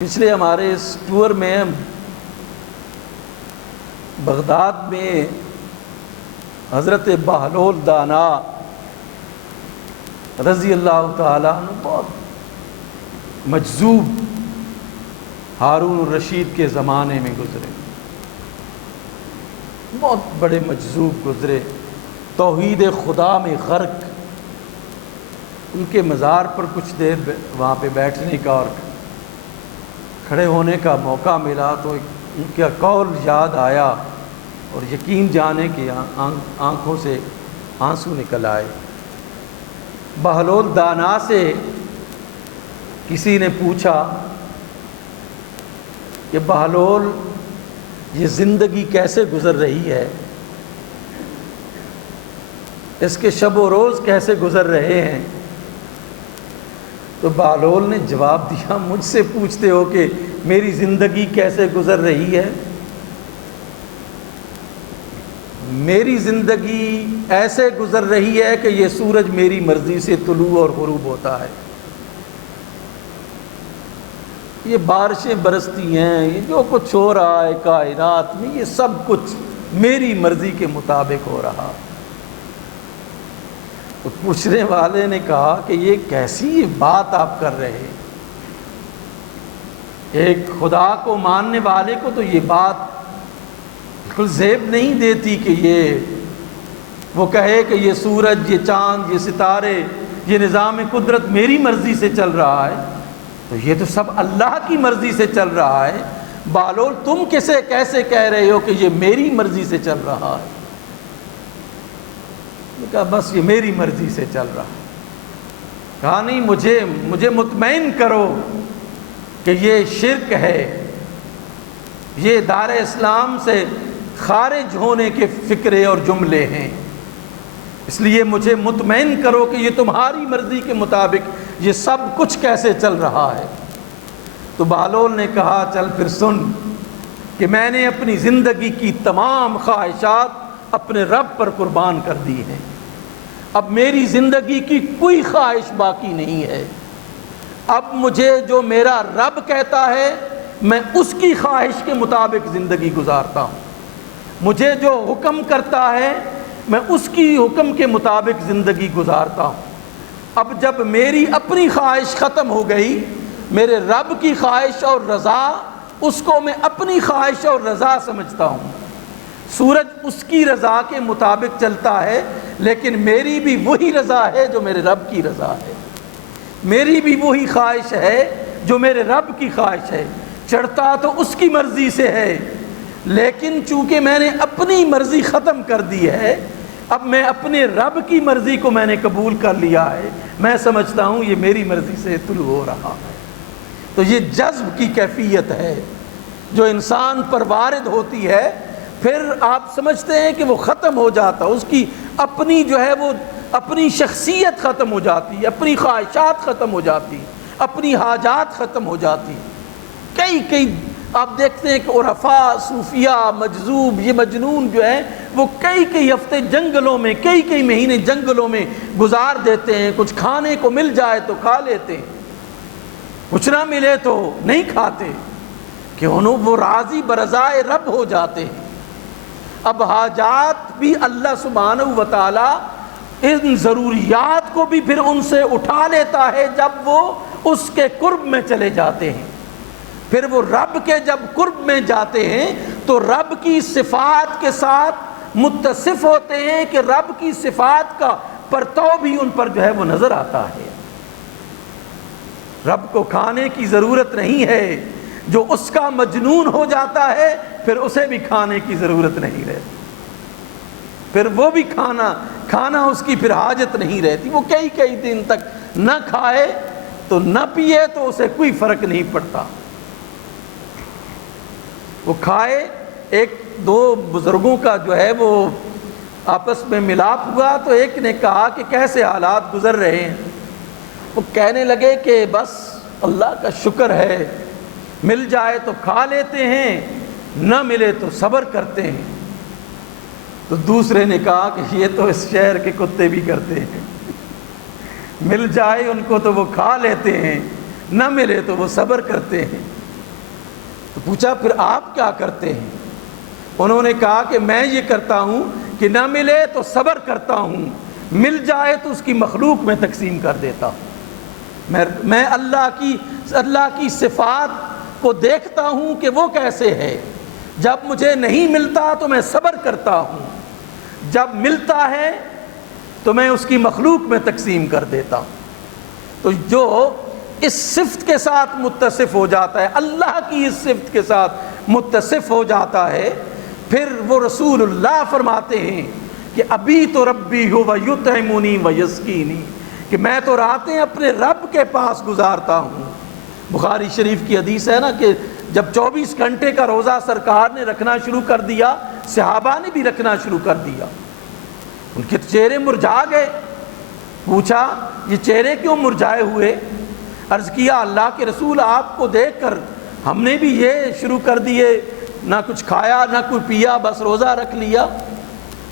پچھلے ہمارے اس ٹور میں بغداد میں حضرت بہلول دانا رضی اللہ تعالیٰ عنہ بہت مجذوب ہارون الرشید کے زمانے میں گزرے، بہت بڑے مجذوب گزرے، توحید خدا میں غرق۔ ان کے مزار پر کچھ دیر وہاں پہ بیٹھنے کا اور کھڑے ہونے کا موقع ملا تو ان کا قول یاد آیا اور یقین جانے کہ آنکھوں سے آنسو نکل آئے۔ بہلول دانا سے کسی نے پوچھا کہ بہلول یہ زندگی کیسے گزر رہی ہے، اس کے شب و روز کیسے گزر رہے ہیں؟ تو بہلول نے جواب دیا، مجھ سے پوچھتے ہو کہ میری زندگی کیسے گزر رہی ہے؟ میری زندگی ایسے گزر رہی ہے کہ یہ سورج میری مرضی سے طلوع اور غروب ہوتا ہے، یہ بارشیں برستی ہیں، یہ جو کچھ ہو رہا ہے کائنات میں، یہ سب کچھ میری مرضی کے مطابق ہو رہا۔ تو پوچھنے والے نے کہا کہ یہ کیسی بات آپ کر رہے ہیں؟ ایک خدا کو ماننے والے کو تو یہ بات بالکل زیب نہیں دیتی کہ وہ کہے کہ یہ سورج، یہ چاند، یہ ستارے، یہ نظام قدرت میری مرضی سے چل رہا ہے، تو یہ تو سب اللہ کی مرضی سے چل رہا ہے۔ بہلول تم کیسے کہہ رہے ہو کہ یہ میری مرضی سے چل رہا ہے؟ کہا بس یہ میری مرضی سے چل رہا ہے۔ کہا نہیں، مجھے مطمئن کرو کہ یہ شرک ہے، یہ دار اسلام سے خارج ہونے کے فکرے اور جملے ہیں، اس لیے مجھے مطمئن کرو کہ یہ تمہاری مرضی کے مطابق یہ سب کچھ کیسے چل رہا ہے۔ تو بہلول نے کہا چل پھر سن کہ میں نے اپنی زندگی کی تمام خواہشات اپنے رب پر قربان کر دی ہیں، اب میری زندگی کی کوئی خواہش باقی نہیں ہے، اب مجھے جو میرا رب کہتا ہے میں اس کی خواہش کے مطابق زندگی گزارتا ہوں، مجھے جو حکم کرتا ہے میں اس کی حکم کے مطابق زندگی گزارتا ہوں۔ اب جب میری اپنی خواہش ختم ہو گئی، میرے رب کی خواہش اور رضا، اس کو میں اپنی خواہش اور رضا سمجھتا ہوں۔ سورج اس کی رضا کے مطابق چلتا ہے، لیکن میری بھی وہی رضا ہے جو میرے رب کی رضا ہے، میری بھی وہی خواہش ہے جو میرے رب کی خواہش ہے۔ چڑھتا تو اس کی مرضی سے ہے، لیکن چونکہ میں نے اپنی مرضی ختم کر دی ہے، اب میں اپنے رب کی مرضی کو میں نے قبول کر لیا ہے، میں سمجھتا ہوں یہ میری مرضی سے طلوع ہو رہا ہے۔ تو یہ جذب کی کیفیت ہے جو انسان پر وارد ہوتی ہے، پھر آپ سمجھتے ہیں کہ وہ ختم ہو جاتا، اس کی اپنی جو ہے وہ اپنی شخصیت ختم ہو جاتی، اپنی خواہشات ختم ہو جاتی، اپنی حاجات ختم ہو جاتی۔ کئی آپ دیکھتے ہیں کہ عرفاء، صوفیہ، مجذوب، یہ مجنون جو ہیں وہ کئی ہفتے جنگلوں میں، کئی مہینے جنگلوں میں گزار دیتے ہیں، کچھ کھانے کو مل جائے تو کھا لیتے ہیں، کچھ نہ ملے تو نہیں کھاتے، کہ وہ راضی برضائے رب ہو جاتے ہیں۔ اب حاجات بھی اللہ سبحانہ و تعالی ان ضروریات کو بھی پھر ان سے اٹھا لیتا ہے جب وہ اس کے قرب میں چلے جاتے ہیں، پھر وہ رب کے جب قرب میں جاتے ہیں تو رب کی صفات کے ساتھ متصف ہوتے ہیں کہ رب کی صفات کا پرتو بھی ان پر جو ہے وہ نظر آتا ہے۔ رب کو کھانے کی ضرورت نہیں ہے، جو اس کا مجنون ہو جاتا ہے پھر اسے بھی کھانے کی ضرورت نہیں رہتی، پھر وہ بھی کھانا اس کی پھر حاجت نہیں رہتی، وہ کئی دن تک نہ کھائے تو نہ پیے تو اسے کوئی فرق نہیں پڑتا، وہ کھائے۔ ایک دو بزرگوں کا جو ہے وہ آپس میں ملاپ ہوا تو ایک نے کہا کہ کیسے حالات گزر رہے ہیں؟ وہ کہنے لگے کہ بس اللہ کا شکر ہے، مل جائے تو کھا لیتے ہیں، نہ ملے تو صبر کرتے ہیں۔ تو دوسرے نے کہا کہ یہ تو اس شہر کے کتے بھی کرتے ہیں، مل جائے ان کو تو وہ کھا لیتے ہیں، نہ ملے تو وہ صبر کرتے ہیں۔ تو پوچھا پھر آپ کیا کرتے ہیں؟ انہوں نے کہا کہ میں یہ کرتا ہوں کہ نہ ملے تو صبر کرتا ہوں، مل جائے تو اس کی مخلوق میں تقسیم کر دیتا ہوں۔ میں اللہ کی صفات کو دیکھتا ہوں کہ وہ کیسے ہے، جب مجھے نہیں ملتا تو میں صبر کرتا ہوں، جب ملتا ہے تو میں اس کی مخلوق میں تقسیم کر دیتا ہوں۔ تو جو اس صفت کے ساتھ متصف ہو جاتا ہے، اللہ کی اس صفت کے ساتھ متصف ہو جاتا ہے، پھر وہ رسول اللہ فرماتے ہیں کہ ابھی تو ربی ہو ویطعمنی ویسقینی، کہ میں تو راتیں اپنے رب کے پاس گزارتا ہوں۔ بخاری شریف کی حدیث ہے نا کہ جب 24 گھنٹے کا روزہ سرکار نے رکھنا شروع کر دیا، صحابہ نے بھی رکھنا شروع کر دیا، ان کے چہرے مرجھا گئے۔ پوچھا یہ چہرے کیوں مرجھائے ہوئے؟ عرض کیا اللہ کے رسول آپ کو دیکھ کر ہم نے بھی یہ شروع کر دیے، نہ کچھ کھایا نہ کوئی پیا، بس روزہ رکھ لیا۔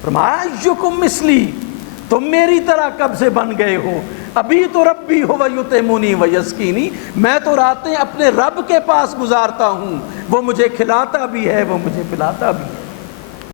فرمایا ایکم مثلی، تم میری طرح کب سے بن گئے ہو؟ ابھی تو ربی ہو ویطعمنی ویسقینی، میں تو راتیں اپنے رب کے پاس گزارتا ہوں، وہ مجھے کھلاتا بھی ہے وہ مجھے پلاتا بھی ہے۔